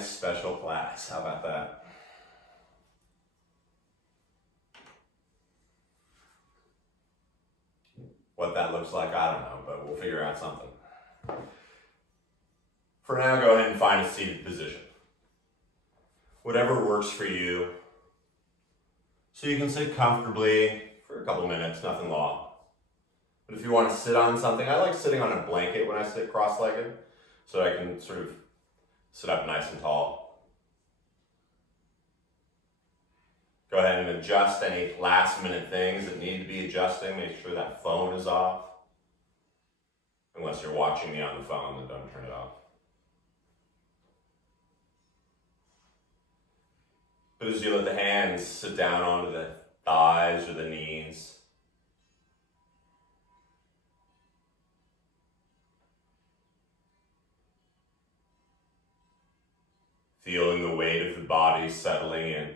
nice special class. How about that? What that looks like, I don't know, but we'll figure out something. For now, go ahead and find a seated position. Whatever works for you. So you can sit comfortably for a couple minutes, nothing long. But if you want to sit on something, I like sitting on a blanket when I sit cross-legged, so I can sort of sit up nice and tall. Go ahead and adjust any last-minute things that need to be adjusting. Make sure that phone is off. Unless you're watching me on the phone, then don't turn it off. But as you let the hands sit down onto the thighs or the knees, feeling the weight of the body settling in.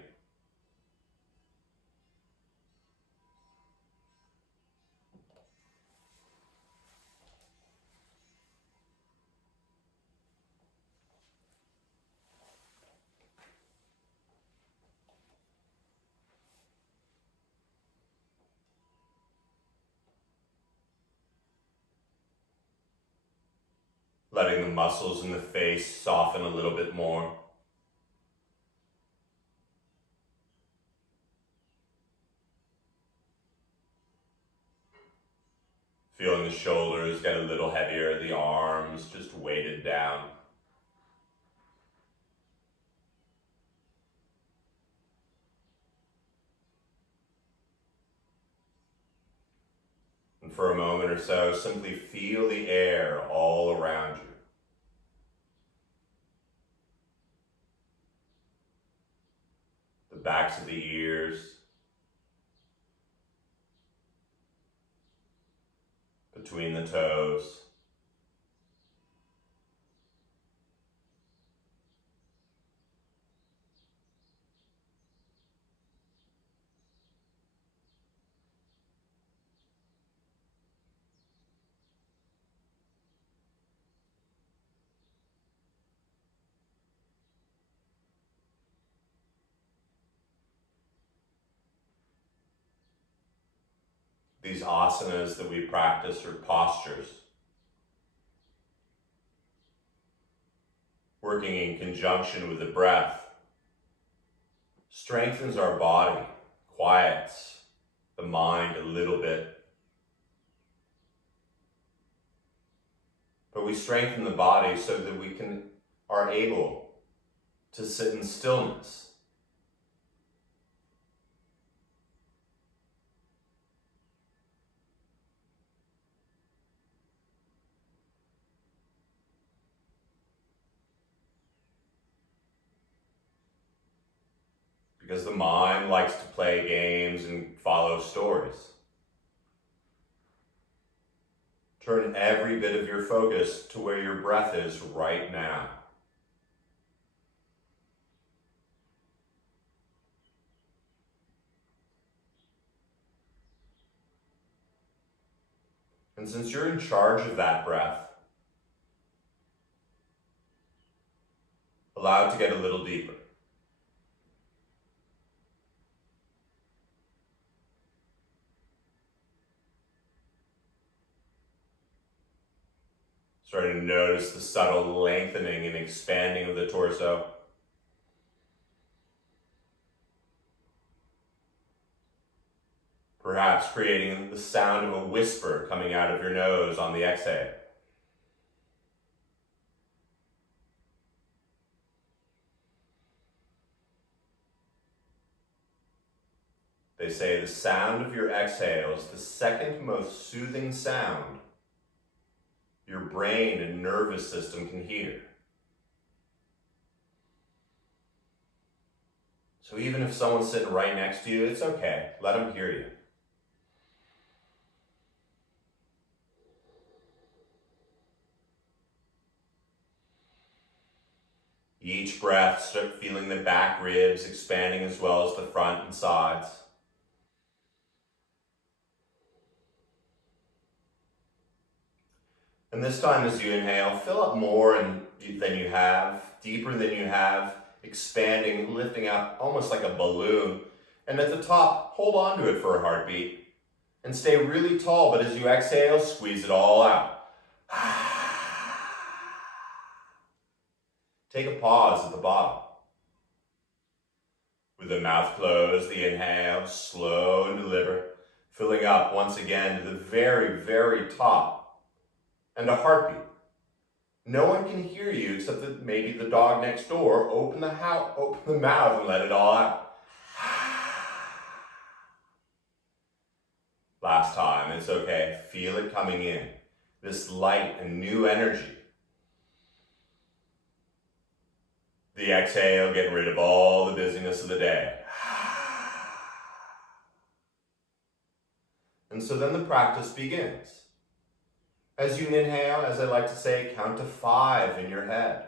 Letting the muscles in the face soften a little bit more. Feeling the shoulders get a little heavier, the arms just weighted down. And for a moment or so, simply feel the air all around you. The backs of the ears, between the toes. These asanas that we practice are postures, working in conjunction with the breath, strengthens our body, quiets the mind a little bit. But we strengthen the body so that we are able to sit in stillness. Because the mind likes to play games and follow stories. Turn every bit of your focus to where your breath is right now. And since you're in charge of that breath, allow it to get a little deeper. Starting to notice the subtle lengthening and expanding of the torso. Perhaps creating the sound of a whisper coming out of your nose on the exhale. They say the sound of your exhale is the second most soothing sound your brain and nervous system can hear. So even if someone's sitting right next to you, it's okay. Let them hear you. Each breath, start feeling the back ribs expanding as well as the front and sides. And this time as you inhale, fill up more in than you have, deeper than you have, expanding, lifting up almost like a balloon. And at the top, hold on to it for a heartbeat and stay really tall, but as you exhale, squeeze it all out. Take a pause at the bottom. With the mouth closed, the inhale, slow and deliberate, filling up once again to the very, very top. And a heartbeat. No one can hear you except that maybe the dog next door. Open the mouth and let it all out. Last time, it's okay. Feel it coming in. This light and new energy. The exhale, getting rid of all the busyness of the day. And so then the practice begins. As you inhale, as I like to say, count to 5 in your head.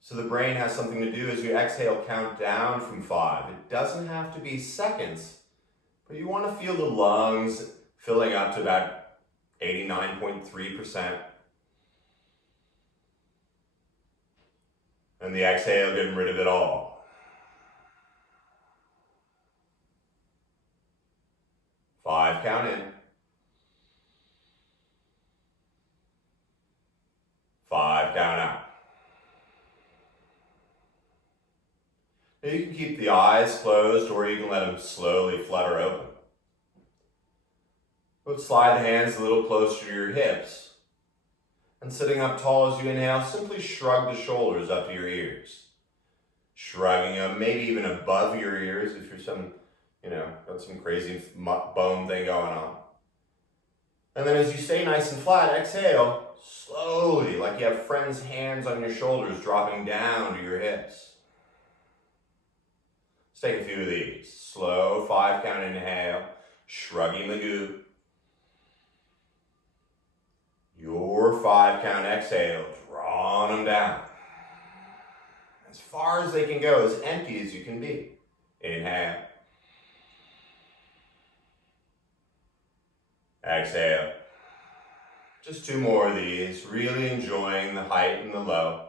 So the brain has something to do as you exhale, count down from 5. It doesn't have to be seconds, but you want to feel the lungs filling up to about 89.3%. And the exhale, getting rid of it all. 5, count in. 5, count out. Now you can keep the eyes closed or you can let them slowly flutter open. But slide the hands a little closer to your hips. And sitting up tall as you inhale, simply shrug the shoulders up to your ears. Shrugging them maybe even above your ears if you're got some crazy bone thing going on. And then as you stay nice and flat, exhale slowly, like you have friends' hands on your shoulders dropping down to your hips. Let's take a few of these. Slow 5 count inhale, shrugging the goop. Your 5 count exhale, drawing them down. As far as they can go, as empty as you can be. Inhale. Exhale. Just 2 more of these, really enjoying the height and the low.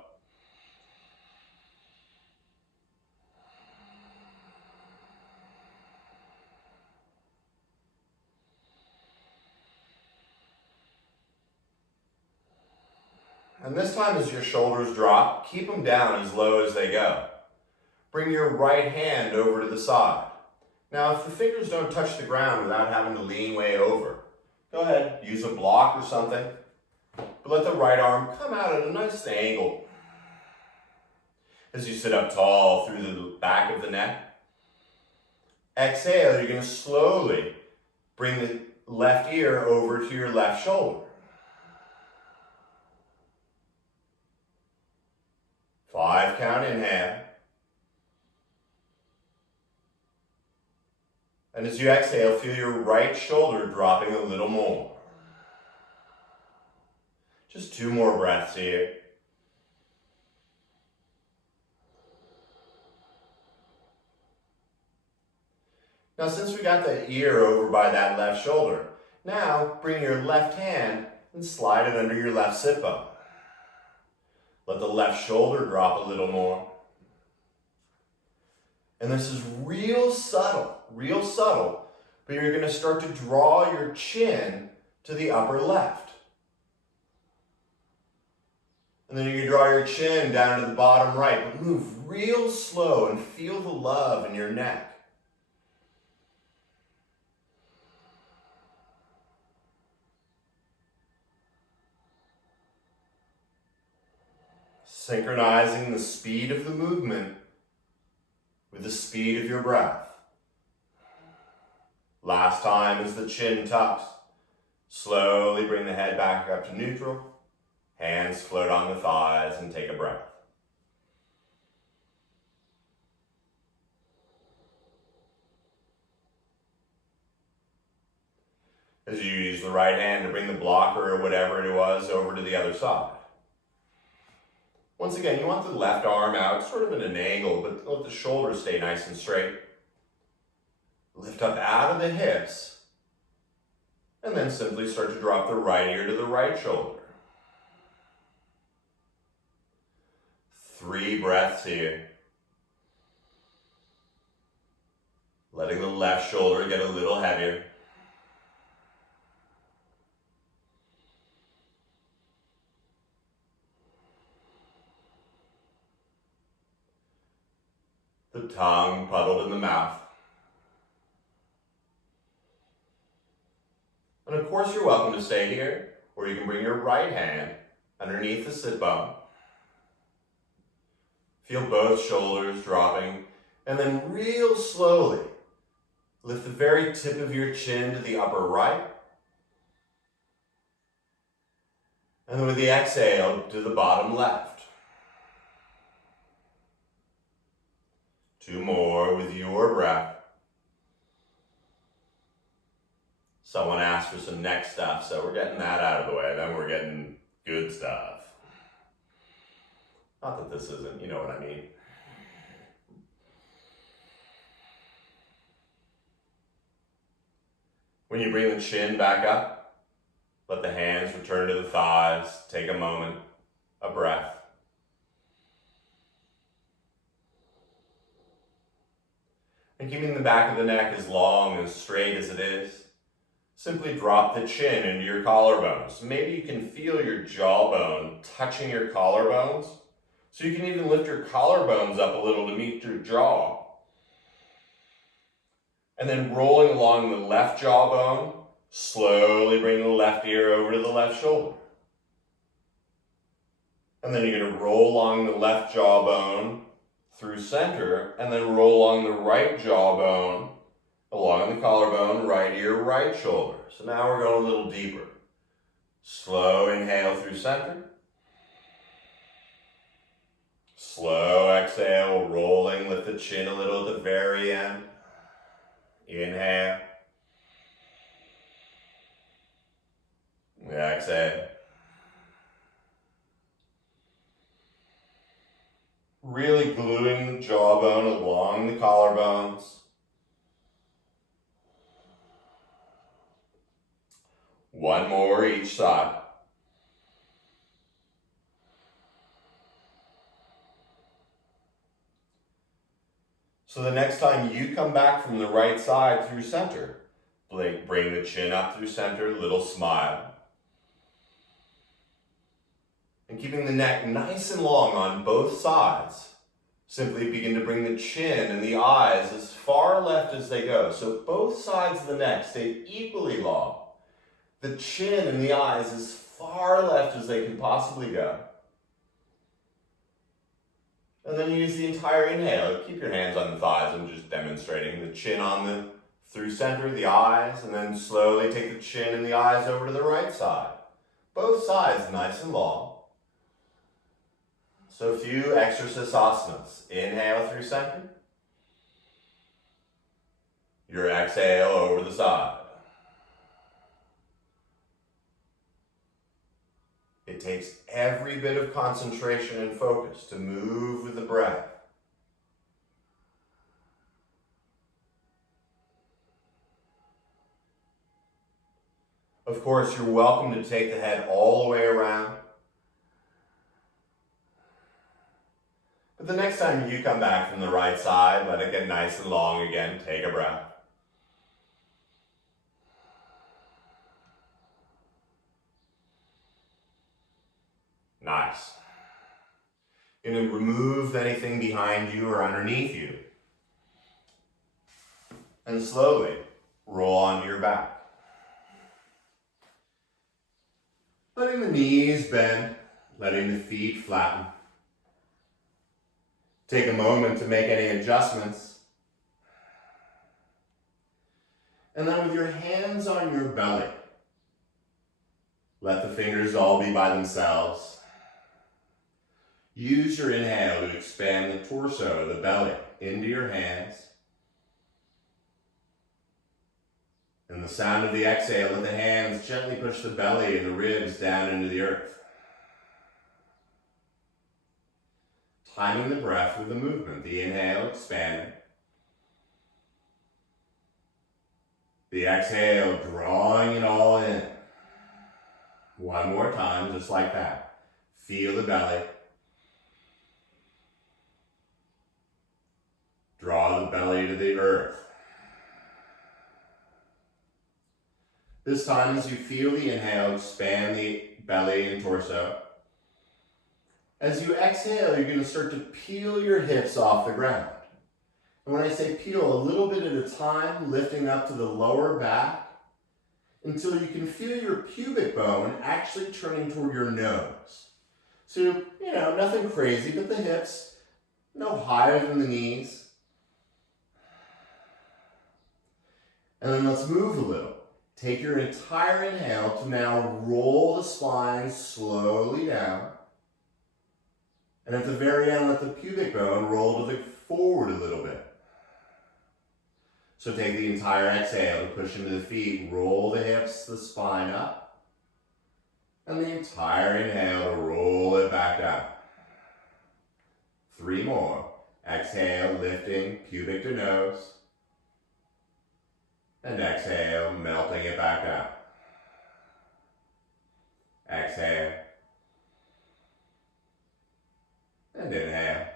And this time as your shoulders drop, keep them down as low as they go. Bring your right hand over to the side. Now if the fingers don't touch the ground without having to lean way over, go ahead, use a block or something, but let the right arm come out at a nice angle. As you sit up tall through the back of the neck, exhale, you're going to slowly bring the left ear over to your left shoulder. 5 count inhale. And as you exhale, feel your right shoulder dropping a little more. Just 2 more breaths here. Now since we got the ear over by that left shoulder, now bring your left hand and slide it under your left sit bone. Let the left shoulder drop a little more. And this is real subtle, but you're going to start to draw your chin to the upper left. And then you can draw your chin down to the bottom right, but move real slow and feel the love in your neck. Synchronizing the speed of the movement with the speed of your breath. Last time as the chin tucks. Slowly bring the head back up to neutral. Hands float on the thighs and take a breath. As you use the right hand to bring the blocker or whatever it was over to the other side. Once again, you want the left arm out, sort of at an angle, but let the shoulders stay nice and straight. Lift up out of the hips, and then simply start to drop the right ear to the right shoulder. 3 breaths here. Letting the left shoulder get a little heavier. The tongue puddled in the mouth. And of course you're welcome to stay here, or you can bring your right hand underneath the sit bone. Feel both shoulders dropping, and then real slowly lift the very tip of your chin to the upper right. And then with the exhale, to the bottom left. 2 more with your breath. Someone asked for some neck stuff, so we're getting that out of the way. Then we're getting good stuff. Not that this isn't, you know what I mean. When you bring the chin back up, let the hands return to the thighs. Take a moment, a breath. And keeping the back of the neck as long and straight as it is, simply drop the chin into your collarbones. Maybe you can feel your jawbone touching your collarbones. So you can even lift your collarbones up a little to meet your jaw. And then rolling along the left jawbone, slowly bring the left ear over to the left shoulder. And then you're going to roll along the left jawbone through center, and then roll along the right jawbone, along the collarbone, right ear, right shoulder. So now we're going a little deeper. Slow inhale through center. Slow exhale, rolling, lift the chin a little at the very end. Inhale. Exhale. Really gluing the jawbone along the collarbones. One more each side. So the next time you come back from the right side through center, bring the chin up through center, little smile. And keeping the neck nice and long on both sides, simply begin to bring the chin and the eyes as far left as they go. So both sides of the neck stay equally long. The chin and the eyes as far left as they can possibly go. And then use the entire inhale. Keep your hands on the thighs. I'm just demonstrating the chin on the through center, the eyes, and then slowly take the chin and the eyes over to the right side. Both sides nice and long. So a few exercise asanas. Inhale through center. Your exhale over the side. It takes every bit of concentration and focus to move with the breath. Of course, you're welcome to take the head all the way around. But the next time you come back from the right side, let it get nice and long again. Take a breath. Nice. You're going to remove anything behind you or underneath you. And slowly roll onto your back. Letting the knees bend, letting the feet flatten. Take a moment to make any adjustments. And then with your hands on your belly, let the fingers all be by themselves. Use your inhale to expand the torso, the belly, into your hands. And the sound of the exhale, let the hands gently push the belly and the ribs down into the earth. Timing the breath with the movement. The inhale, expanding. The exhale, drawing it all in. One more time, just like that. Feel the belly. belly to the earth. This time, as you feel the inhale, expand the belly and torso. As you exhale, you're going to start to peel your hips off the ground. And when I say peel, a little bit at a time, lifting up to the lower back until you can feel your pubic bone actually turning toward your nose. So, nothing crazy, but the hips no higher than the knees. And then let's move a little. Take your entire inhale to now roll the spine slowly down. And at the very end, let the pubic bone roll to the forward a little bit. So take the entire exhale to push into the feet, roll the hips, the spine up. And the entire inhale to roll it back down. 3 more. Exhale, lifting, pubic to nose. And exhale, melting it back down. Exhale. And inhale.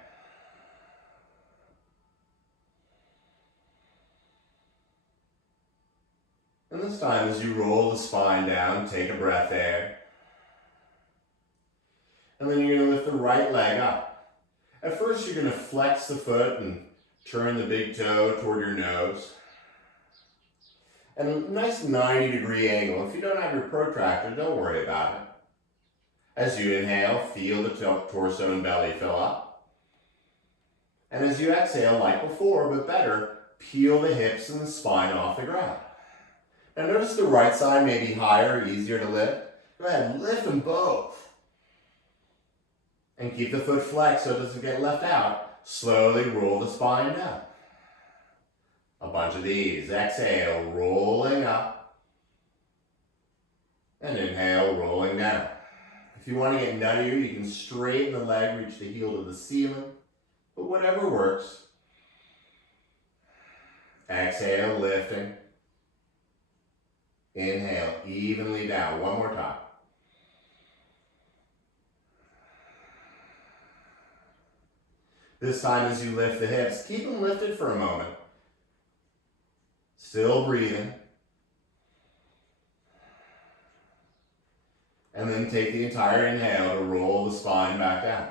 And this time, as you roll the spine down, take a breath there. And then you're going to lift the right leg up. At first, you're going to flex the foot and turn the big toe toward your nose. And a nice 90-degree angle. If you don't have your protractor, don't worry about it. As you inhale, feel the torso and belly fill up. And as you exhale, like before, but better, peel the hips and the spine off the ground. Now notice the right side may be higher, easier to lift. Go ahead, lift them both. And keep the foot flexed so it doesn't get left out. Slowly roll the spine down. A bunch of these. Exhale, rolling up. And inhale, rolling down. If you want to get nuttier, you can straighten the leg, reach the heel to the ceiling. But whatever works. Exhale, lifting. Inhale, evenly down. One more time. This time as you lift the hips, keep them lifted for a moment. Still breathing. And then take the entire inhale to roll the spine back down.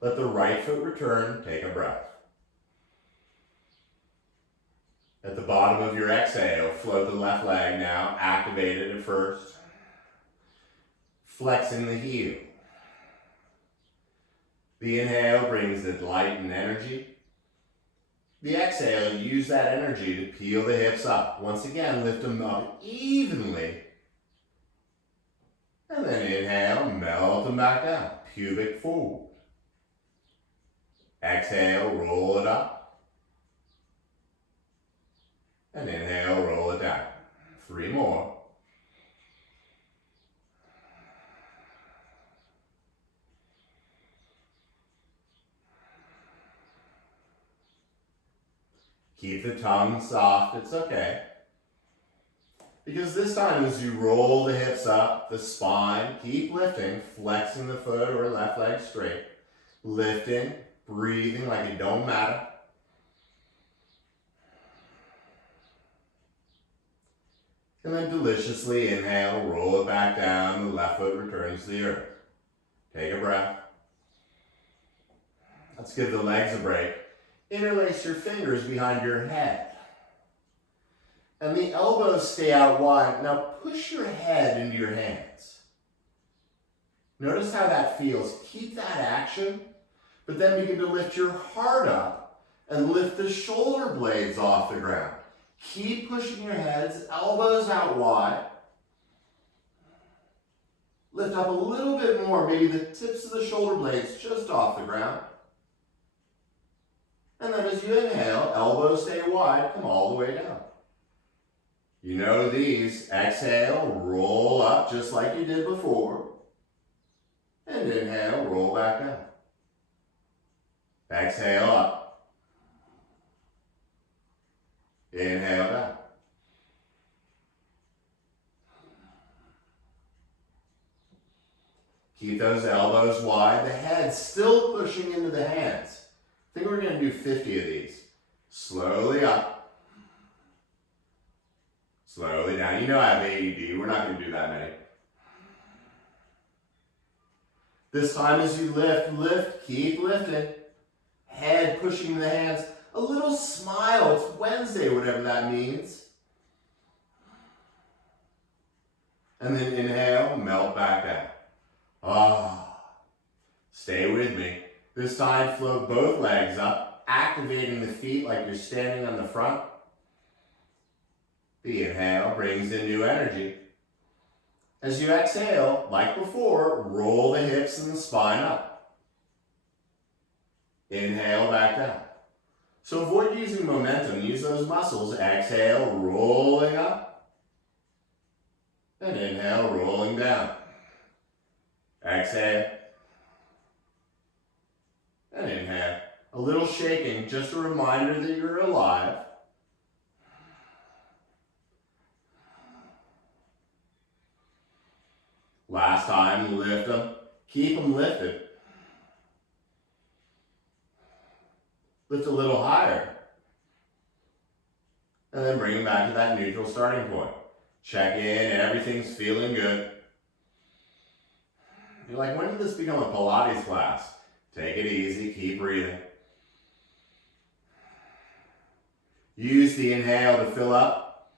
Let the right foot return, take a breath. At the bottom of your exhale, float the left leg now, activate it at first. Flexing the heel. The inhale brings the light and energy. The exhale, use that energy to peel the hips up. Once again, lift them up evenly. And then inhale, melt them back down. Pubic forward. Exhale, roll it up. And inhale, roll it down. 3 more. Keep the tongue soft, it's okay. Because this time as you roll the hips up, the spine, keep lifting, flexing the foot or left leg straight. Lifting, breathing like it don't matter. And then deliciously inhale, roll it back down, the left foot returns to the earth. Take a breath. Let's give the legs a break. Interlace your fingers behind your head. And the elbows stay out wide. Now push your head into your hands. Notice how that feels. Keep that action, but then begin to lift your heart up and lift the shoulder blades off the ground. Keep pushing your heads, elbows out wide. Lift up a little bit more, maybe the tips of the shoulder blades just off the ground. And then as you inhale, elbows stay wide, come all the way down. You know these. Exhale, roll up just like you did before. And inhale, roll back down. Exhale up. Inhale down. Keep those elbows wide, the head still pushing into the hands. I think we're going to do 50 of these. Slowly up. Slowly down. You know I have AED. We're not going to do that many. This time as you lift, lift, keep lifting. Head pushing the hands. A little smile. It's Wednesday, whatever that means. And then inhale, melt back down. Ah. Stay with me. This time float both legs up, activating the feet like you're standing on the front. The inhale brings in new energy. As you exhale, like before, roll the hips and the spine up. Inhale back down. So avoid using momentum. Use those muscles. Exhale, rolling up. And inhale, rolling down. Exhale. And inhale. A little shaking, just a reminder that you're alive. Last time, lift them. Keep them lifted. Lift a little higher. And then bring them back to that neutral starting point. Check in, everything's feeling good. You're like, when did this become a Pilates class? Take it easy, keep breathing. Use the inhale to fill up.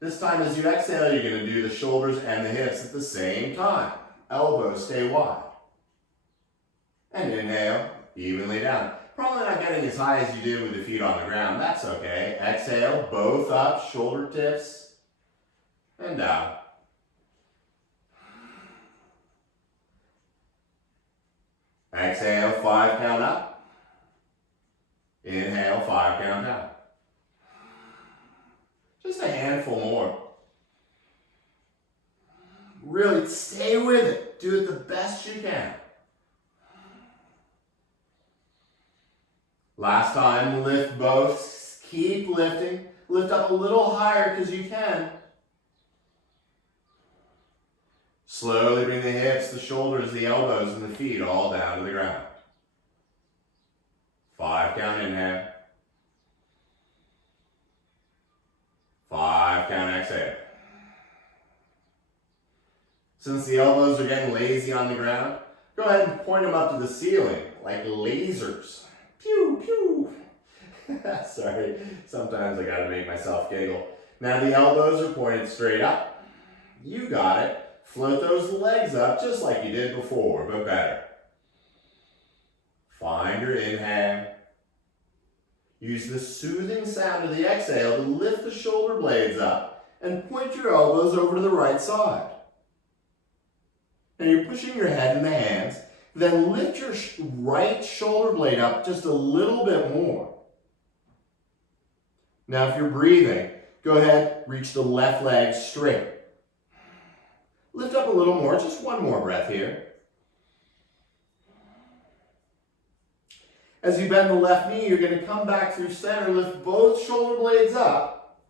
This time as you exhale, you're going to do the shoulders and the hips at the same time. Elbows stay wide. And inhale, evenly down. Probably not getting as high as you did with the feet on the ground. That's okay. Exhale, both up, shoulder tips, and down. Exhale, 5 count up. Inhale, 5 count down. Just a handful more. Really stay with it. Do it the best you can. Last time, lift both. Keep lifting. Lift up a little higher because you can. Slowly bring the hips, the shoulders, the elbows, and the feet all down to the ground. 5 count inhale. 5 count exhale. Since the elbows are getting lazy on the ground, go ahead and point them up to the ceiling like lasers. Pew, pew. Sorry, sometimes I gotta make myself giggle. Now the elbows are pointed straight up. You got it. Float those legs up just like you did before, but better. Find your inhale. Use the soothing sound of the exhale to lift the shoulder blades up and point your elbows over to the right side. Now you're pushing your head in the hands, then lift your right shoulder blade up just a little bit more. Now if you're breathing, go ahead, reach the left leg straight. Lift up a little more, just one more breath here. As you bend the left knee, you're going to come back through center, lift both shoulder blades up,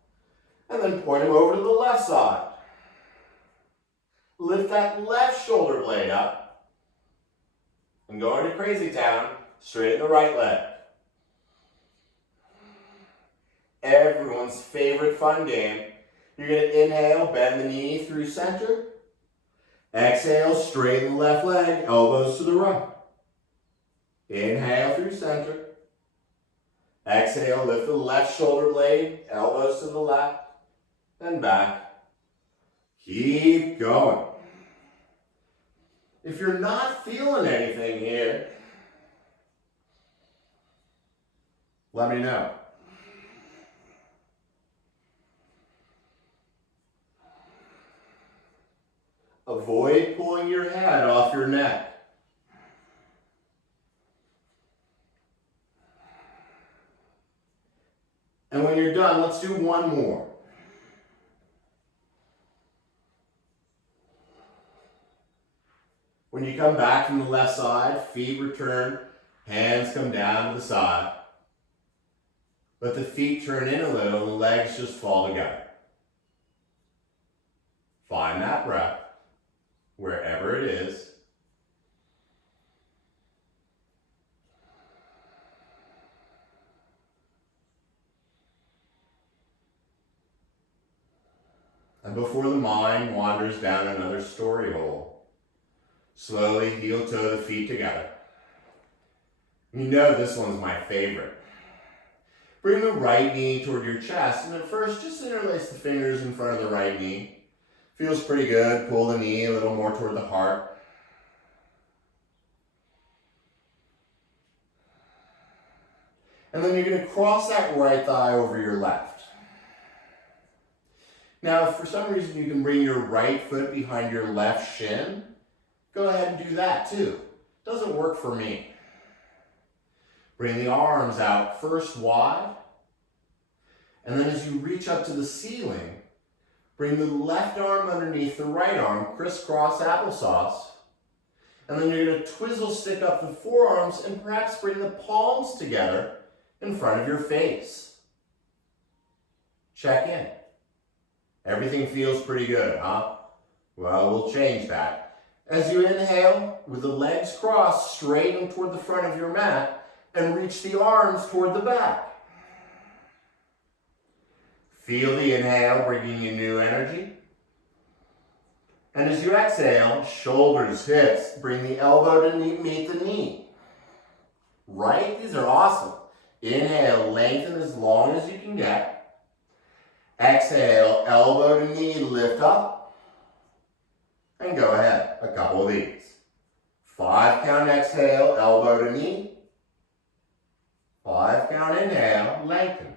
and then point them over to the left side. Lift that left shoulder blade up, and go into crazy town, straighten the right leg. Everyone's favorite fun game. You're going to inhale, bend the knee through center. Exhale, straighten the left leg, elbows to the right. Inhale through center. Exhale, lift the left shoulder blade, elbows to the left, and back. Keep going. If you're not feeling anything here, let me know. Avoid pulling your head off your neck. And when you're done, let's do one more. When you come back from the left side, feet return, hands come down to the side. Let the feet turn in a little and the legs just fall together. Find that breath, wherever it is. And before the mind wanders down another story hole, slowly heel-toe the feet together. You know this one's my favorite. Bring the right knee toward your chest, and at first just interlace the fingers in front of the right knee. Feels pretty good. Pull the knee a little more toward the heart. And then you're going to cross that right thigh over your left. Now, if for some reason you can bring your right foot behind your left shin, go ahead and do that too. Doesn't work for me. Bring the arms out first wide, and then as you reach up to the ceiling, bring the left arm underneath the right arm, crisscross applesauce, and then you're going to twizzle stick up the forearms and perhaps bring the palms together in front of your face. Check in. Everything feels pretty good, huh? Well, we'll change that. As you inhale, with the legs crossed, straighten toward the front of your mat and reach the arms toward the back. Feel the inhale bringing you new energy. And as you exhale, shoulders, hips, bring the elbow to meet the knee. Right? These are awesome. Inhale, lengthen as long as you can get. Exhale, elbow to knee, lift up. And go ahead, a couple of these. 5 count exhale, elbow to knee. 5 count inhale, lengthen.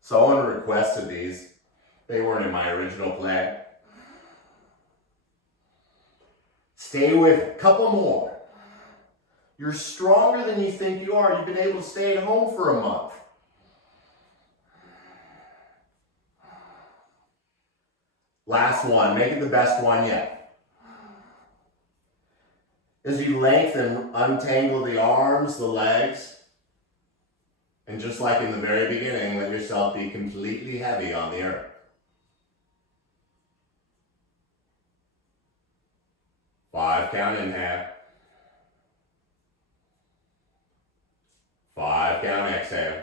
Someone requested these. They weren't in my original play. Stay with it. Couple more. You're stronger than you think you are. You've been able to stay at home for a month. Last one. Make it the best one yet. As you lengthen, untangle the arms, the legs, and just like in the very beginning, let yourself be completely heavy on the earth. 5 count inhale. 5 count exhale.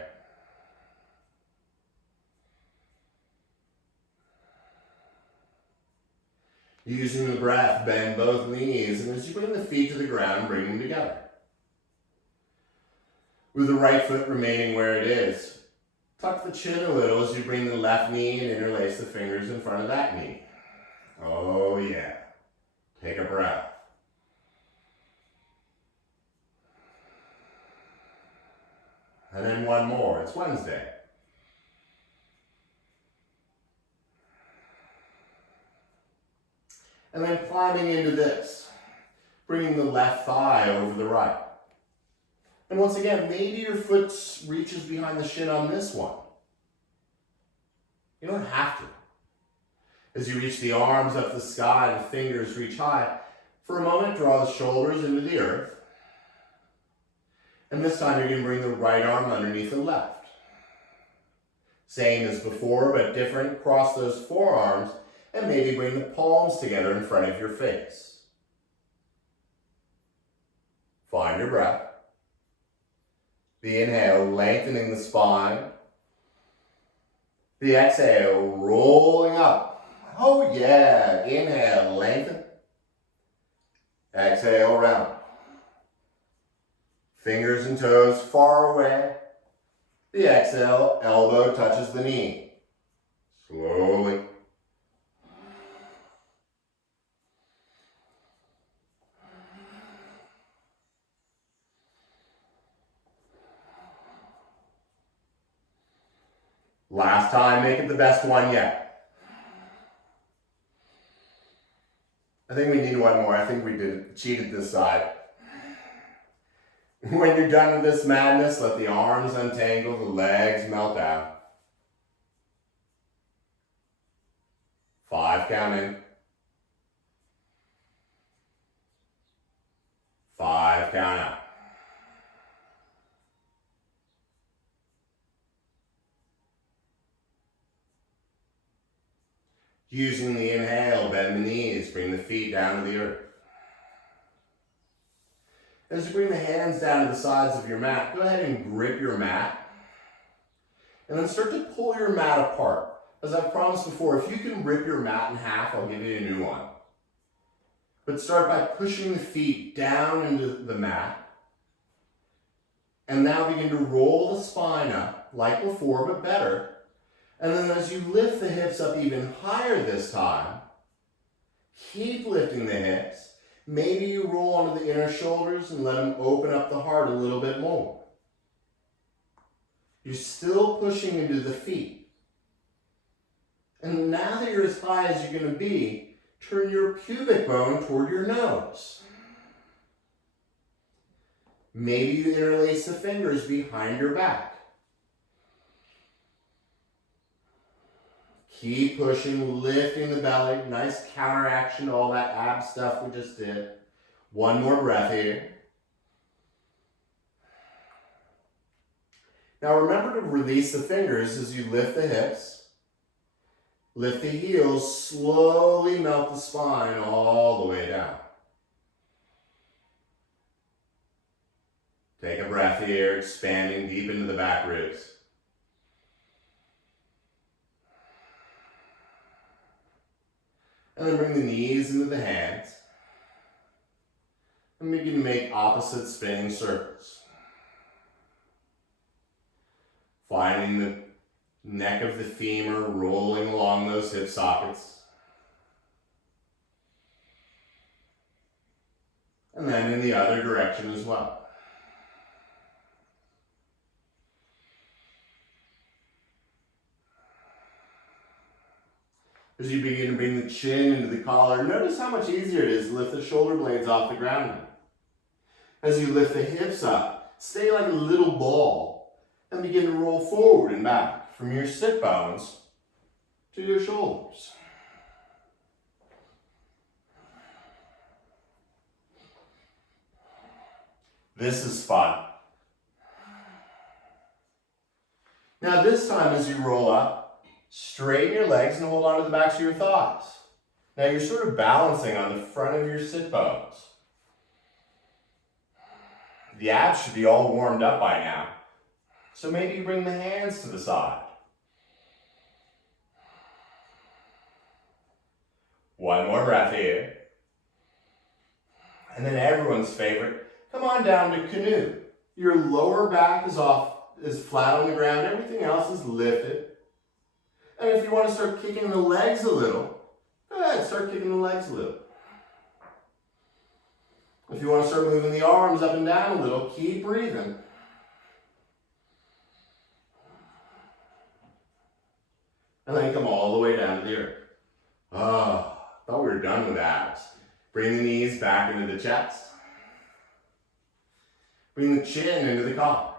Using the breath, bend both knees, and as you bring the feet to the ground, bring them together. With the right foot remaining where it is, tuck the chin a little as you bring the left knee and interlace the fingers in front of that knee. Oh yeah. Take a breath. And then one more. It's Wednesday. And then climbing into this, bringing the left thigh over the right. And once again, maybe your foot reaches behind the shin on this one. You don't have to. As you reach the arms up the sky, the fingers reach high. For a moment, draw the shoulders into the earth. And this time you're going to bring the right arm underneath the left. Same as before, but different. Cross those forearms and maybe bring the palms together in front of your face. Find your breath. The inhale, lengthening the spine. The exhale, rolling up. Oh yeah, inhale, lengthen. Exhale, round. Fingers and toes far away. The exhale, elbow touches the knee. Slowly. Last time, make it the best one yet. I think we need one more. I think we cheated this side. When you're done with this madness, let the arms untangle, the legs melt down. 5 count in. 5 count out. Using the inhale, bend the knees, bring the feet down to the earth. As you bring the hands down to the sides of your mat, go ahead and grip your mat. And then start to pull your mat apart. As I've promised before, if you can rip your mat in half, I'll give you a new one. But start by pushing the feet down into the mat. And now begin to roll the spine up, like before, but better. And then as you lift the hips up even higher this time, keep lifting the hips. Maybe you roll onto the inner shoulders and let them open up the heart a little bit more. You're still pushing into the feet. And now that you're as high as you're going to be, turn your pubic bone toward your nose. Maybe you interlace the fingers behind your back. Keep pushing, lifting the belly. Nice counteraction to all that ab stuff we just did. One more breath here. Now remember to release the fingers as you lift the hips. Lift the heels, slowly melt the spine all the way down. Take a breath here, expanding deep into the back ribs. And then bring the knees into the hands. And begin to make opposite spinning circles. Finding the neck of the femur rolling along those hip sockets. And then in the other direction as well. As you begin to bring the chin into the collar, notice how much easier it is to lift the shoulder blades off the ground. As you lift the hips up, stay like a little ball and begin to roll forward and back from your sit bones to your shoulders. This is fun. Now this time as you roll up, straighten your legs and hold on to the backs of your thighs. Now you're sort of balancing on the front of your sit bones. The abs should be all warmed up by now. So maybe you bring the hands to the side. One more breath here. And then everyone's favorite, come on down to canoe. Your lower back is flat on the ground, everything else is lifted. And if you want to start kicking the legs a little, go ahead, start kicking the legs a little. If you want to start moving the arms up and down a little, keep breathing. And then come all the way down to the earth. Oh, thought we were done with abs. Bring the knees back into the chest. Bring the chin into the collar.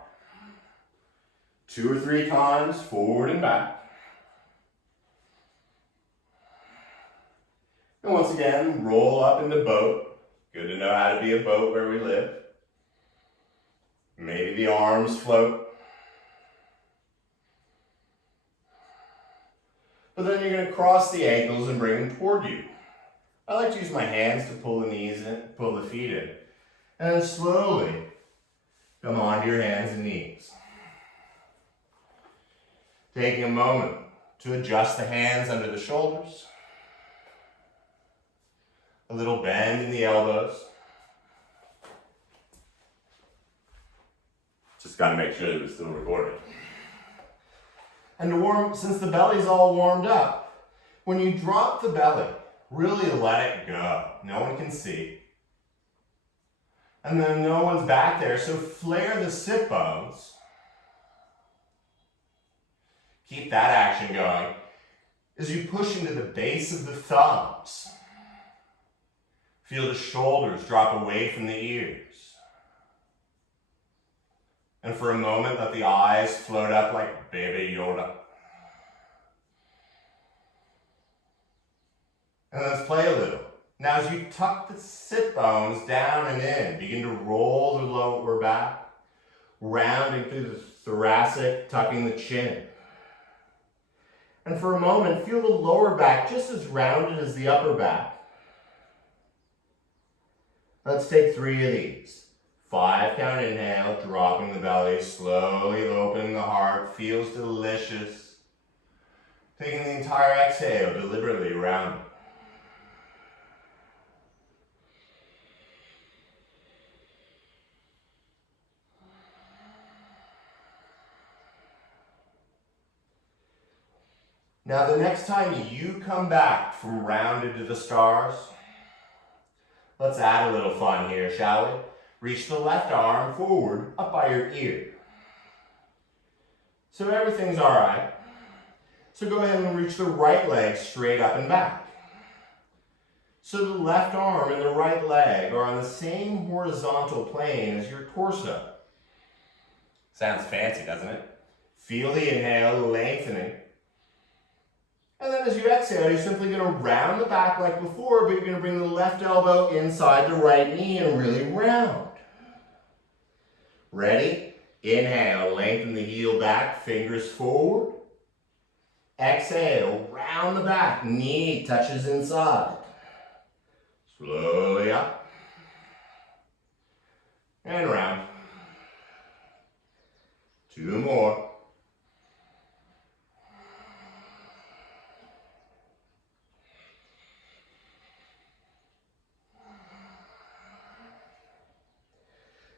2 or 3 times, forward and back. And once again, roll up into boat. Good to know how to be a boat where we live. Maybe the arms float. But then you're going to cross the ankles and bring them toward you. I like to use my hands to pull the knees in, pull the feet in. And then slowly come onto your hands and knees. Taking a moment to adjust the hands under the shoulders. A little bend in the elbows. Just got to make sure that it's still recording. And since the belly's all warmed up, when you drop the belly, really let it go. No one can see. And then no one's back there, so flare the sit bones. Keep that action going as you push into the base of the thumbs. Feel the shoulders drop away from the ears. And for a moment, let the eyes float up like Baby Yoda. And let's play a little. Now as you tuck the sit bones down and in, begin to roll the lower back, rounding through the thoracic, tucking the chin. And for a moment, feel the lower back just as rounded as the upper back. Let's take 3 of these. 5 count inhale, dropping the belly, slowly opening the heart, feels delicious. Taking the entire exhale, deliberately round. Now the next time you come back from rounded to the stars, let's add a little fun here, shall we? Reach the left arm forward, up by your ear. So everything's all right. So go ahead and reach the right leg straight up and back. So the left arm and the right leg are on the same horizontal plane as your torso. Sounds fancy, doesn't it? Feel the inhale, lengthening. And then as you exhale, you're simply going to round the back like before, but you're going to bring the left elbow inside the right knee and really round. Ready? Inhale, lengthen the heel back, fingers forward. Exhale, round the back, knee touches inside. Slowly up. And round. 2 more.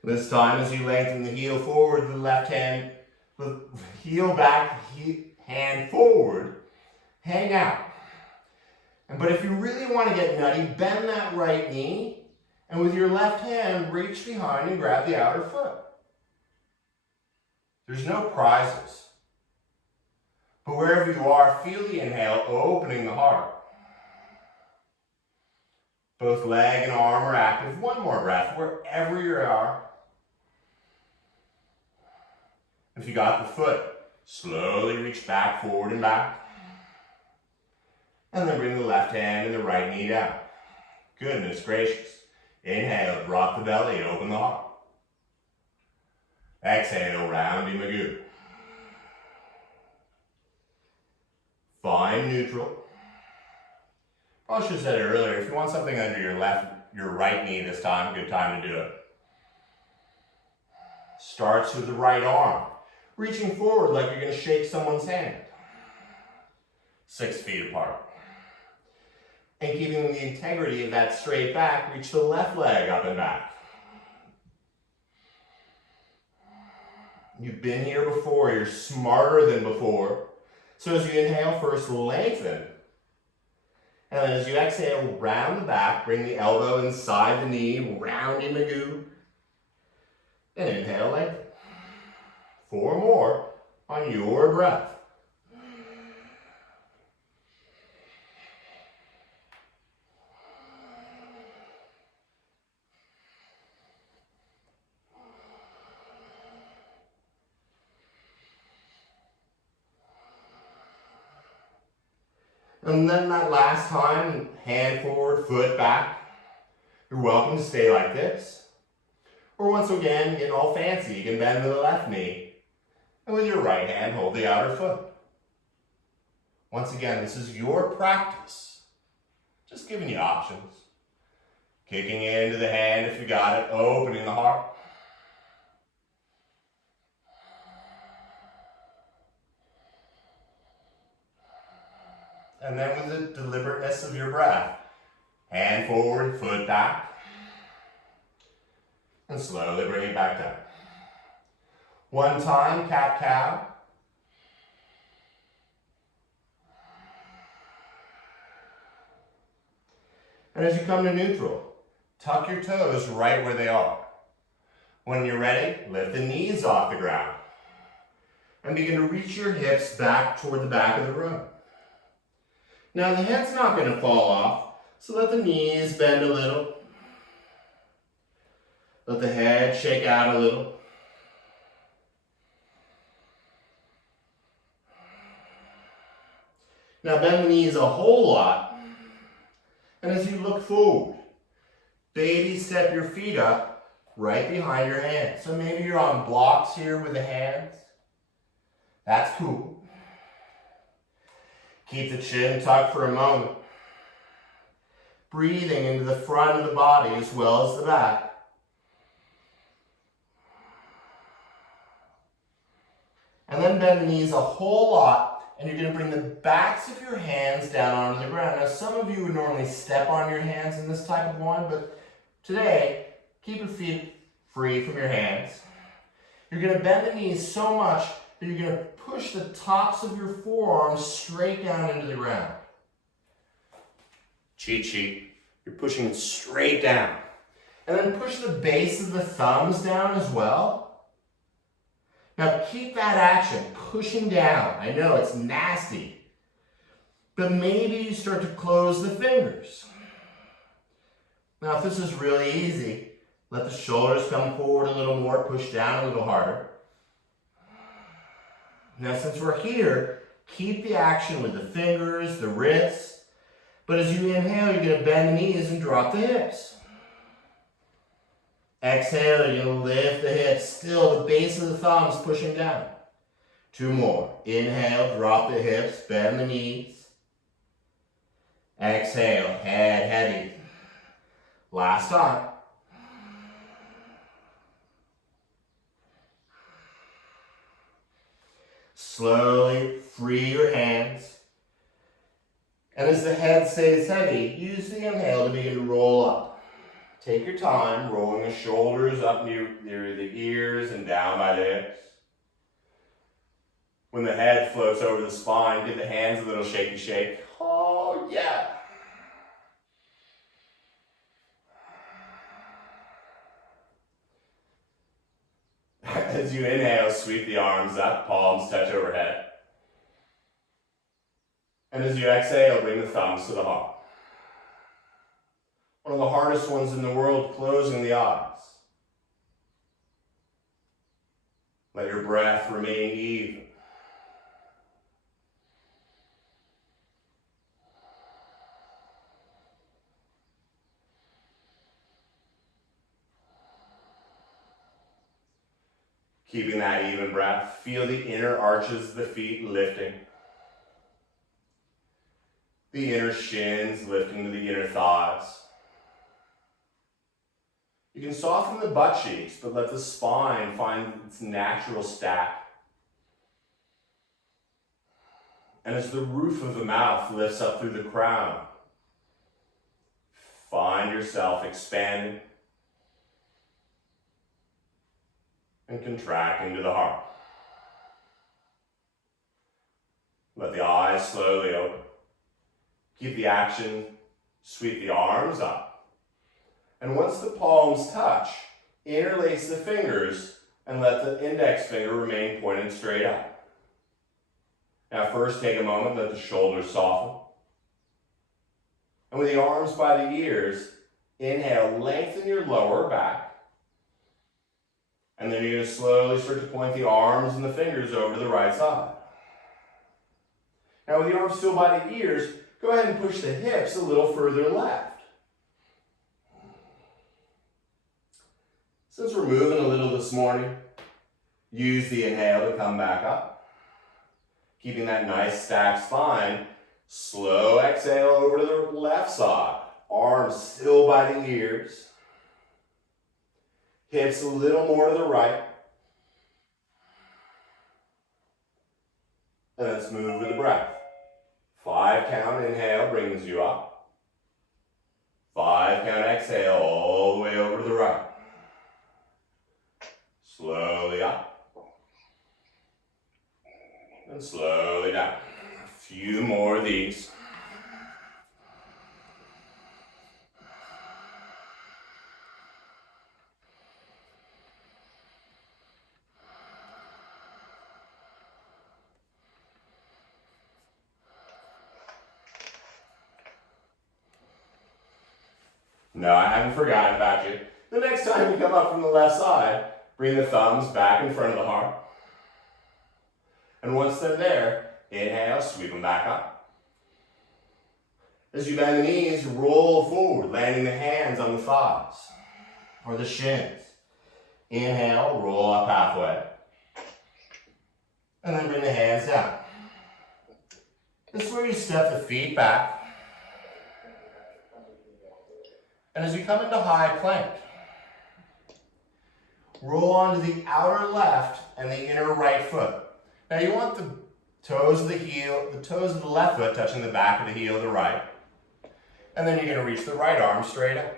This time, as you lengthen the heel forward, the left hand, the heel back, hand forward, hang out. But if you really want to get nutty, bend that right knee, and with your left hand, reach behind and grab the outer foot. There's no prizes. But wherever you are, feel the inhale, opening the heart. Both leg and arm are active. One more breath, wherever you are. If you got the foot, slowly reach back, forward and back. And then bring the left hand and the right knee down. Goodness gracious. Inhale, drop the belly, open the heart. Exhale, roundy magoo. Find neutral. I should have said it earlier, if you want something under your right knee this time, good time to do it. Starts with the right arm. Reaching forward like you're going to shake someone's hand. 6 feet apart. And keeping the integrity of that straight back, reach the left leg up and back. You've been here before, you're smarter than before. So as you inhale, first lengthen. And then as you exhale, round the back, bring the elbow inside the knee, rounding the magoo. And inhale, lengthen. 4 more on your breath. And then that last time, hand forward, foot back. You're welcome to stay like this. Or once again, getting all fancy, you can bend to the left knee. And with your right hand, hold the outer foot. Once again, this is your practice. Just giving you options. Kicking into the hand if you got it, opening the heart. And then with the deliberateness of your breath, hand forward, foot back. And slowly bring it back down. One time, cat-cow. And as you come to neutral, tuck your toes right where they are. When you're ready, lift the knees off the ground. And begin to reach your hips back toward the back of the room. Now the head's not going to fall off, so let the knees bend a little. Let the head shake out a little. Now bend the knees a whole lot. And as you look forward, baby step your feet up right behind your hands. So maybe you're on blocks here with the hands. That's cool. Keep the chin tucked for a moment. Breathing into the front of the body as well as the back. then bend the knees a whole lot, and you're going to bring the backs of your hands down onto the ground. Now, some of you would normally step on your hands in this type of one, but today, keep your feet free from your hands. You're going to bend the knees so much that you're going to push the tops of your forearms straight down into the ground. Cheat sheet. You're pushing it straight down. And then push the base of the thumbs down as well. Now keep that action, pushing down. I know it's nasty. But maybe you start to close the fingers. Now if this is really easy, let the shoulders come forward a little more, push down a little harder. Now since we're here, keep the action with the fingers, the wrists. But as you inhale, you're going to bend the knees and drop the hips. Exhale, you're going to lift the hips. Still, the base of the thumbs pushing down. 2 more. Inhale, drop the hips, bend the knees. Exhale, head heavy. Last time. Slowly free your hands. And as the head stays heavy, use the inhale to begin to roll up. Take your time, rolling the shoulders up near the ears and down by the hips. When the head floats over the spine, give the hands a little shaky shake. Oh, yeah. As you inhale, sweep the arms up, palms touch overhead. And as you exhale, bring the thumbs to the heart. One of the hardest ones in the world, closing the eyes. Let your breath remain even. Keeping that even breath, feel the inner arches of the feet lifting. The inner shins lifting to the inner thighs. You can soften the butt cheeks, but let the spine find its natural stack. And as the roof of the mouth lifts up through the crown, find yourself expanding and contracting to the heart. Let the eyes slowly open. Keep the action, sweep the arms up. And once the palms touch, interlace the fingers and let the index finger remain pointed straight up. Now first take a moment, let the shoulders soften. And with the arms by the ears, inhale, lengthen your lower back. And then you're going to slowly start to point the arms and the fingers over to the right side. Now with the arms still by the ears, go ahead and push the hips a little further left. Since we're moving a little this morning, use the inhale to come back up. Keeping that nice stacked spine, slow exhale over to the left side. Arms still by the ears. Hips a little more to the right. And let's move with the breath. 5 count inhale brings you up. 5 count exhale all the way over to the right. Slowly up. And slowly down. A few more of these. No, I haven't forgotten about you. The next time you come up from the left side, bring the thumbs back in front of the heart. And once they're there, inhale, sweep them back up. As you bend the knees, roll forward, landing the hands on the thighs or the shins. Inhale, roll up halfway. And then bring the hands down. This is where you step the feet back. And as you come into high plank, roll onto the outer left and the inner right foot. Now you want the toes of the left foot touching the back of the heel of the right. And then you're going to reach the right arm straight up.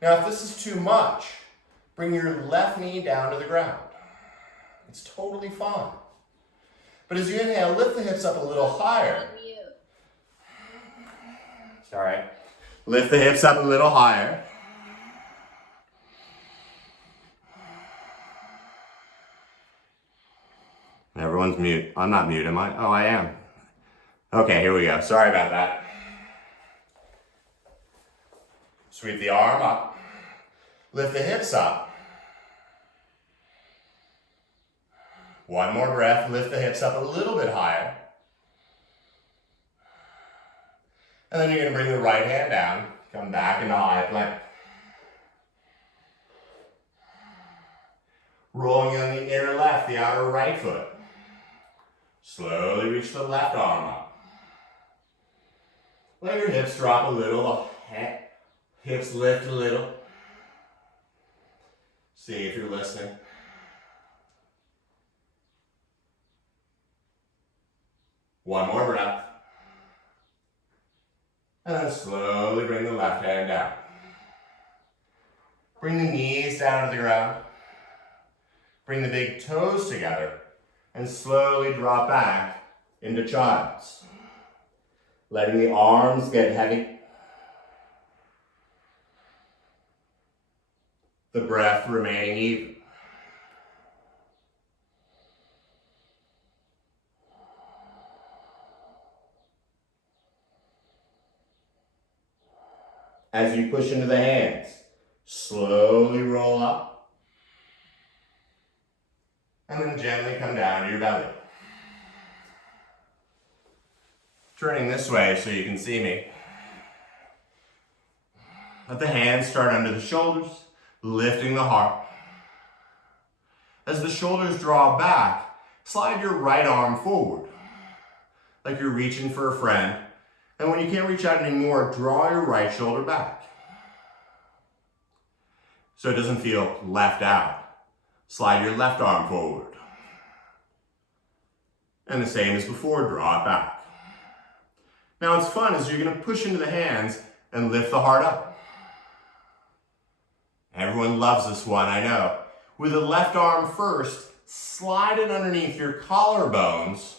Now if this is too much, bring your left knee down to the ground. It's totally fine. But as you inhale, lift the hips up a little higher. Sorry. Lift the hips up a little higher. Everyone's mute. I'm not mute, am I? Oh, I am. Okay, here we go. Sorry about that. Sweep the arm up. Lift the hips up. One more breath. Lift the hips up a little bit higher. And then you're going to bring the right hand down. Come back into high plank. Rolling on the inner left, the outer right foot. Slowly reach the left arm up. Let your hips drop a little, hips lift a little. See if you're listening. One more breath. And then slowly bring the left hand down. Bring the knees down to the ground. Bring the big toes together. And slowly drop back into child's. Letting the arms get heavy. The breath remaining even. As you push into the hands, slowly roll up. And then gently come down to your belly. Turning this way so you can see me. Let the hands start under the shoulders, lifting the heart. As the shoulders draw back, slide your right arm forward, like you're reaching for a friend. And when you can't reach out anymore, draw your right shoulder back. So it doesn't feel left out. Slide your left arm forward. And the same as before, draw it back. Now what's fun is you're going to push into the hands and lift the heart up. Everyone loves this one, I know. With the left arm first, slide it underneath your collarbones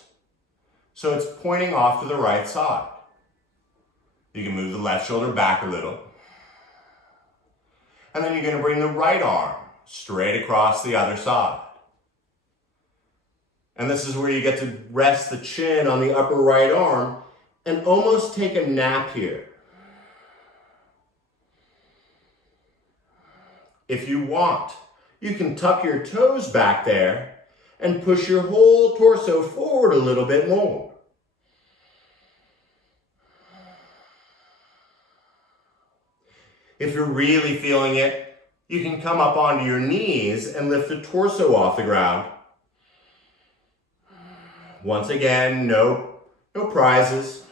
so it's pointing off to the right side. You can move the left shoulder back a little. And then you're going to bring the right arm straight across the other side. And this is where you get to rest the chin on the upper right arm and almost take a nap here. If you want, you can tuck your toes back there and push your whole torso forward a little bit more. If you're really feeling it, you can come up onto your knees and lift the torso off the ground. Once again, no prizes.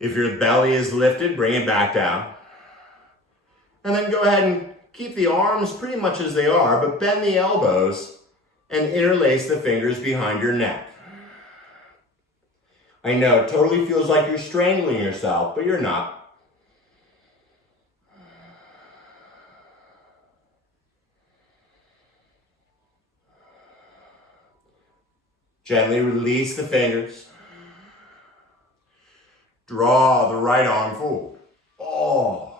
If your belly is lifted, bring it back down. And then go ahead and keep the arms pretty much as they are, but bend the elbows and interlace the fingers behind your neck. I know, it totally feels like you're strangling yourself, but you're not. Gently release the fingers. Draw the right arm forward. Oh.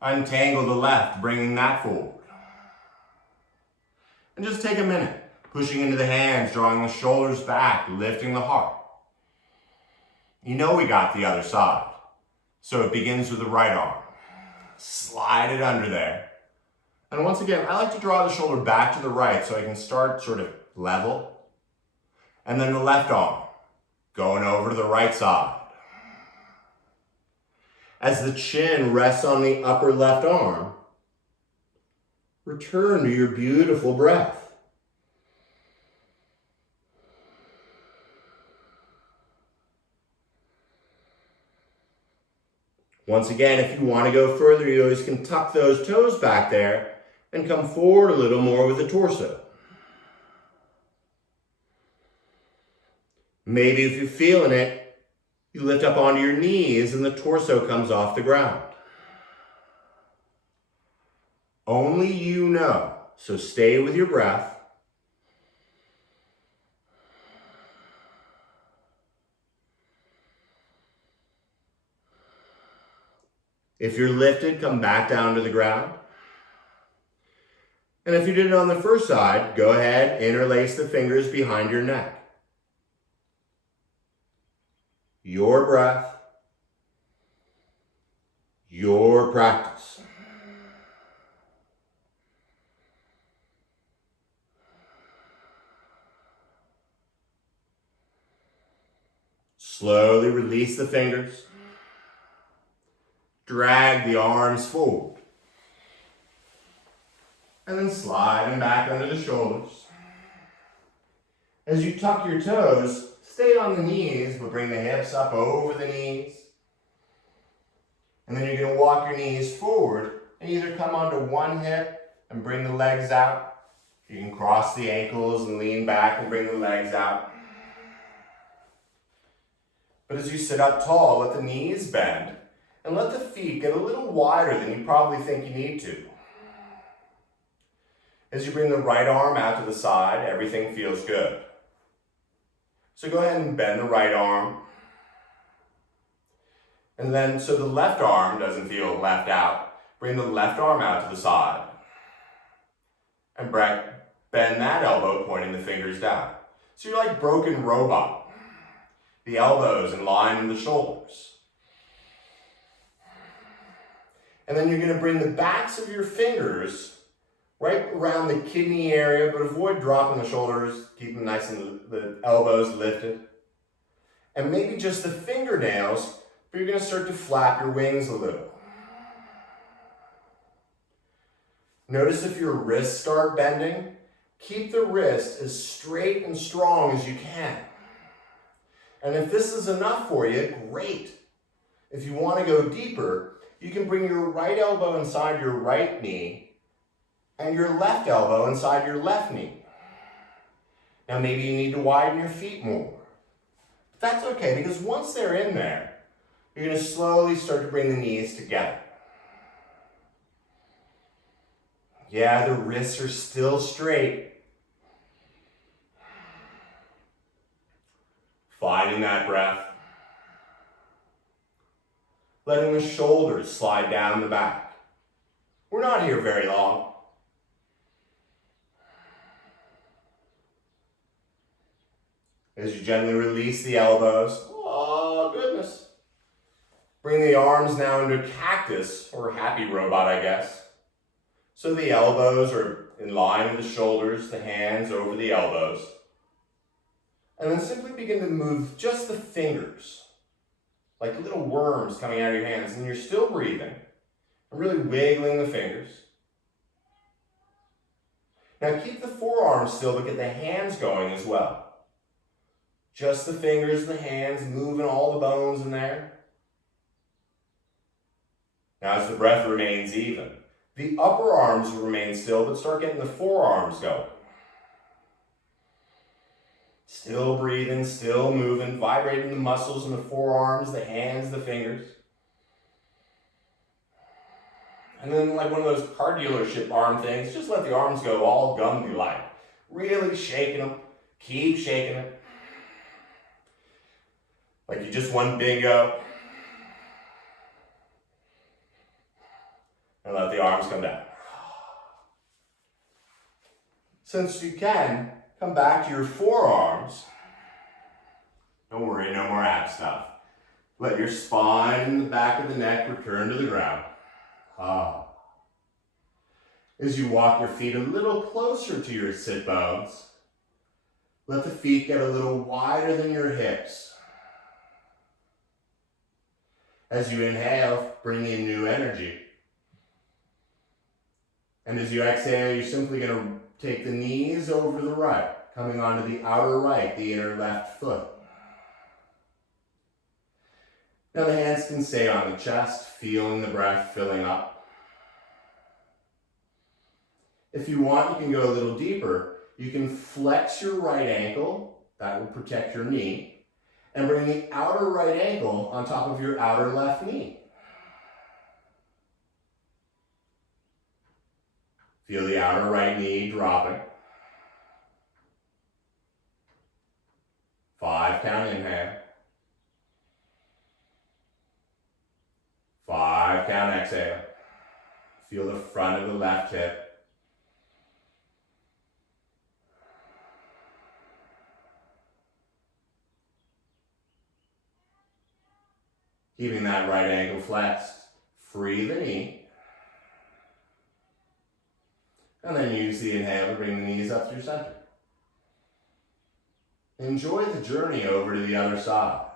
Untangle the left, bringing that forward. And just take a minute, pushing into the hands, drawing the shoulders back, lifting the heart. You know we got the other side. So it begins with the right arm. Slide it under there. And once again, I like to draw the shoulder back to the right so I can start sort of level. And then the left arm, going over to the right side. As the chin rests on the upper left arm, return to your beautiful breath. Once again, if you want to go further, you always can tuck those toes back there and come forward a little more with the torso. Maybe if you're feeling it, you lift up onto your knees and the torso comes off the ground. Only you know, so stay with your breath. If you're lifted, come back down to the ground. And if you did it on the first side, go ahead, interlace the fingers behind your neck. Your breath, your practice. Slowly release the fingers. Drag the arms forward. And then slide them back under the shoulders. As you tuck your toes, stay on the knees, but bring the hips up over the knees. And then you're going to walk your knees forward and either come onto one hip and bring the legs out. You can cross the ankles and lean back and bring the legs out. But as you sit up tall, let the knees bend and let the feet get a little wider than you probably think you need to. As you bring the right arm out to the side, everything feels good. So go ahead and bend the right arm. And then, so the left arm doesn't feel left out, bring the left arm out to the side. And bend that elbow, pointing the fingers down. So you're like broken robot. The elbows in line with the shoulders. And then you're going to bring the backs of your fingers right around the kidney area, but avoid dropping the shoulders. Keep them nice and the elbows lifted. And maybe just the fingernails, but you're going to start to flap your wings a little. Notice if your wrists start bending, keep the wrist as straight and strong as you can. And if this is enough for you, great. If you want to go deeper, you can bring your right elbow inside your right knee and your left elbow inside your left knee. Now maybe you need to widen your feet more. But that's okay, because once they're in there, you're going to slowly start to bring the knees together. Yeah, the wrists are still straight. Finding that breath. Letting the shoulders slide down the back. We're not here very long. As you gently release the elbows, oh goodness. Bring the arms now into cactus, or happy robot, I guess. So the elbows are in line with the shoulders, the hands over the elbows. And then simply begin to move just the fingers, like little worms coming out of your hands, and you're still breathing, and really wiggling the fingers. Now keep the forearms still, but get the hands going as well. Just the fingers and the hands, moving all the bones in there. Now as the breath remains even, the upper arms will remain still, but start getting the forearms going. Still breathing, still moving, vibrating the muscles in the forearms, the hands, the fingers. And then like one of those car dealership arm things, just let the arms go all Gumby-like. Really shaking them, keep shaking it. Like you just won bingo. And let the arms come down. Since you can, come back to your forearms. Don't worry, no more ab stuff. Let your spine and the back of the neck return to the ground. As you walk your feet a little closer to your sit bones, let the feet get a little wider than your hips. As you inhale, bring in new energy. And as you exhale, you're simply going to take the knees over to the right, coming onto the outer right, the inner left foot. Now the hands can stay on the chest, feeling the breath filling up. If you want, you can go a little deeper. You can flex your right ankle, that will protect your knee, and bring the outer right ankle on top of your outer left knee. Feel the outer right knee dropping. 5 count inhale. 5 count exhale. Feel the front of the left hip. Keeping that right ankle flexed. Free the knee. And then use the inhale to bring the knees up through center. Enjoy the journey over to the other side.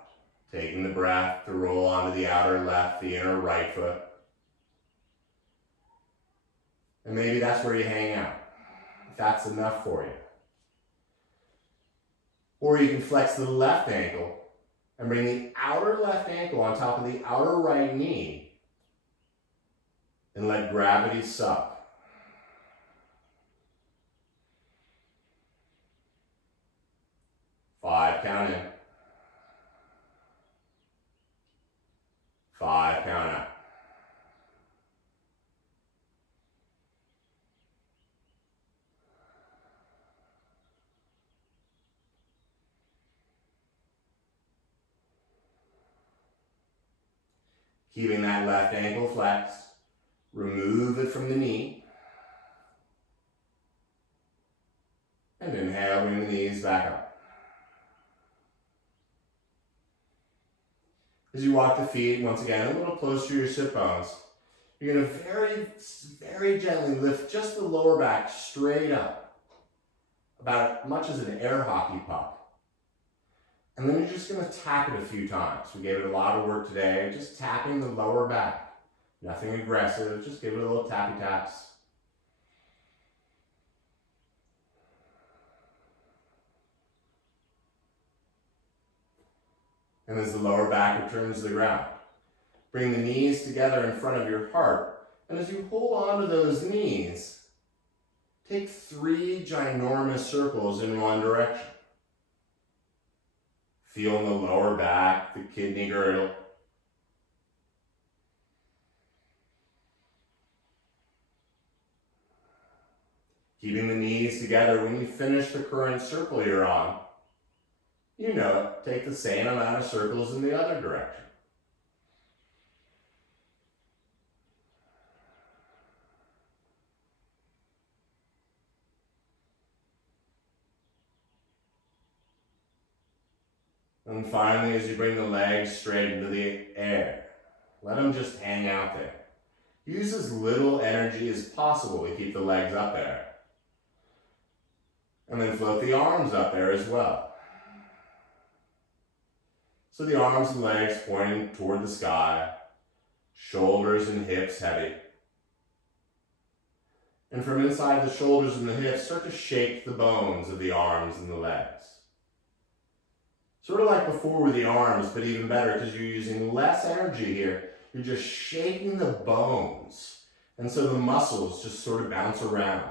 Taking the breath to roll onto the outer left, the inner right foot. And maybe that's where you hang out, if that's enough for you. Or you can flex the left ankle and bring the outer left ankle on top of the outer right knee and let gravity suck. 5 count in. 5 count out. Keeping that left ankle flexed, remove it from the knee. And inhale, bring the knees back up. As you walk the feet, once again, a little closer to your sit bones, you're going to very, very gently lift just the lower back straight up, about as much as an air hockey puck. And then you're just going to tap it a few times. We gave it a lot of work today, just tapping the lower back. Nothing aggressive, just give it a little tappy taps. And as the lower back returns to the ground, bring the knees together in front of your heart. And as you hold on to those knees, take 3 ginormous circles in one direction. Feel the lower back, the kidney girdle. Keeping the knees together when you finish the current circle you're on. You know it, take the same amount of circles in the other direction. And finally, as you bring the legs straight into the air, let them just hang out there. Use as little energy as possible to keep the legs up there. And then float the arms up there as well. So the arms and legs pointing toward the sky, shoulders and hips heavy. And from inside the shoulders and the hips, start to shake the bones of the arms and the legs. Sort of like before with the arms, but even better because you're using less energy here. You're just shaking the bones. And so the muscles just sort of bounce around.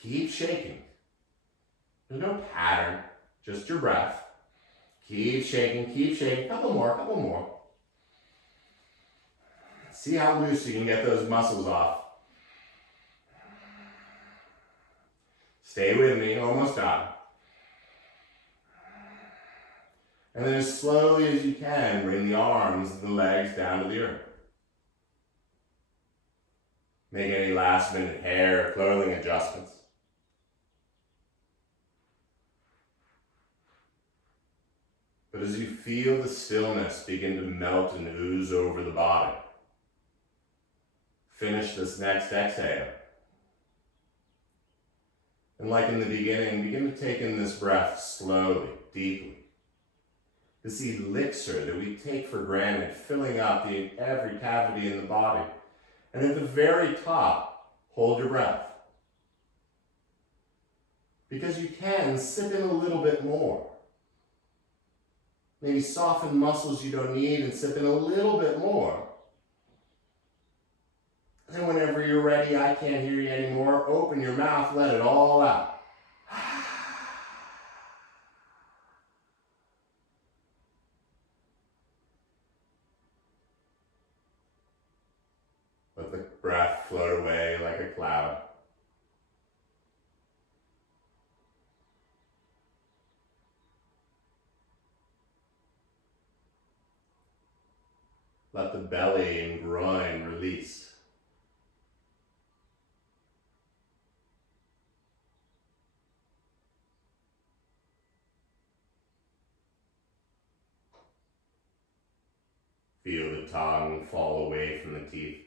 Keep shaking. There's no pattern, just your breath. Keep shaking. Couple more. See how loose you can get those muscles off. Stay with me, almost done. And then as slowly as you can, bring the arms and the legs down to the earth. Make any last minute hair or clothing adjustments. But as you feel the stillness begin to melt and ooze over the body, finish this next exhale. And like in the beginning, begin to take in this breath slowly, deeply. This elixir that we take for granted, filling up every cavity in the body. And at the very top, hold your breath. Because you can sip in a little bit more. Maybe soften muscles you don't need and sip in a little bit more. Then whenever you're ready, I can't hear you anymore, open your mouth, let it all out. Let the breath float away like a cloud. Let the belly and groin release. Feel the tongue fall away from the teeth.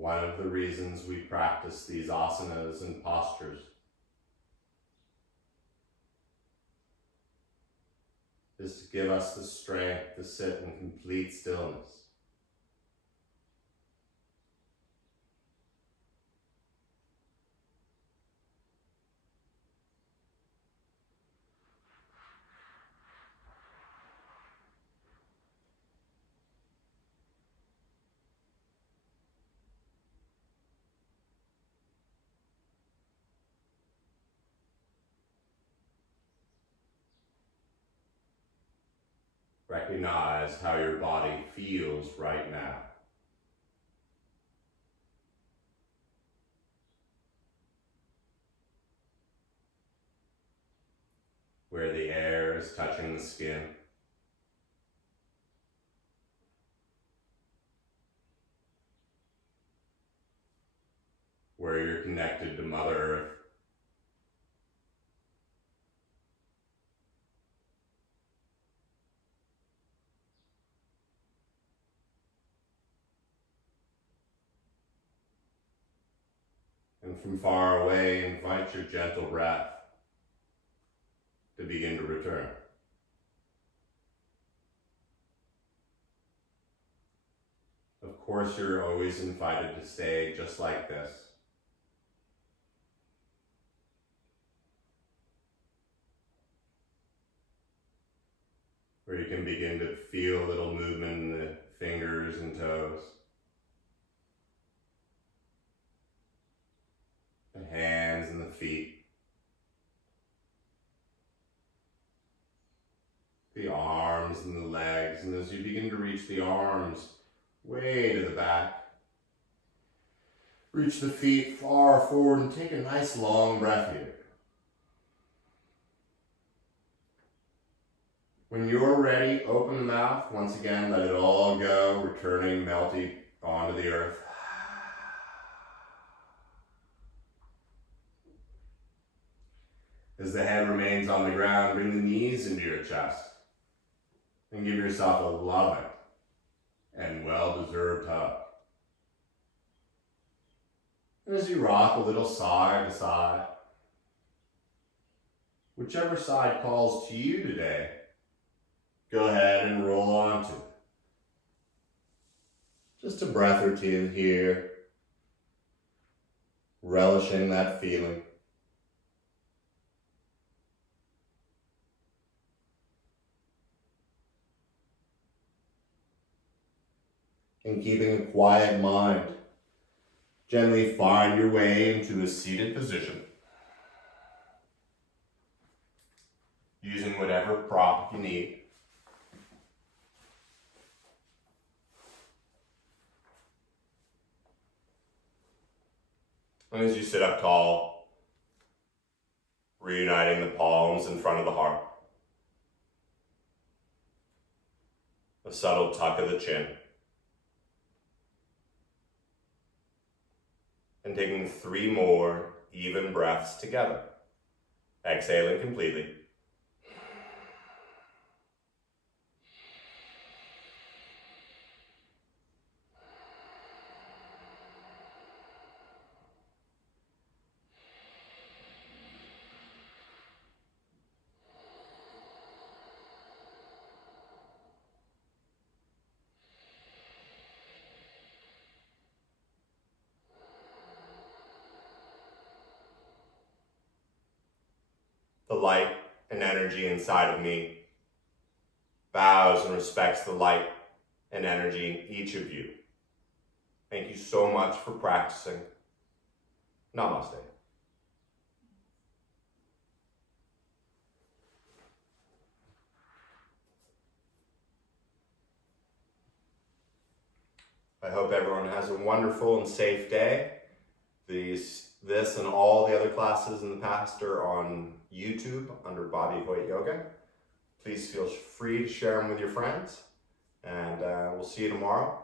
One of the reasons we practice these asanas and postures is to give us the strength to sit in complete stillness. Recognize how your body feels right now. Where the air is touching the skin. Where you're connected to Mother Earth. And from far away, invite your gentle breath to begin to return. Of course, you're always invited to stay just like this. Where you can begin to feel a little movement in the fingers and toes. The hands and the feet. The arms and the legs. And as you begin to reach the arms way to the back, reach the feet far forward and take a nice long breath here. When you're ready, open the mouth. Once again, let it all go, returning, melting onto the earth. As the head remains on the ground, bring the knees into your chest and give yourself a loving and well-deserved hug. And as you rock a little side to side, whichever side calls to you today, go ahead and roll onto it. Just a breath or two here, relishing that feeling. And keeping a quiet mind, gently find your way into a seated position. Using whatever prop you need. And as you sit up tall, reuniting the palms in front of the heart. A subtle tuck of the chin. And taking 3 more even breaths together. Exhaling completely. light and energy inside of me, bows and respects the light and energy in each of you. Thank you so much for practicing. Namaste. I hope everyone has a wonderful and safe day. This and all the other classes in the past are on YouTube under Bobby Hoyt Yoga. Please feel free to share them with your friends, and we'll see you tomorrow.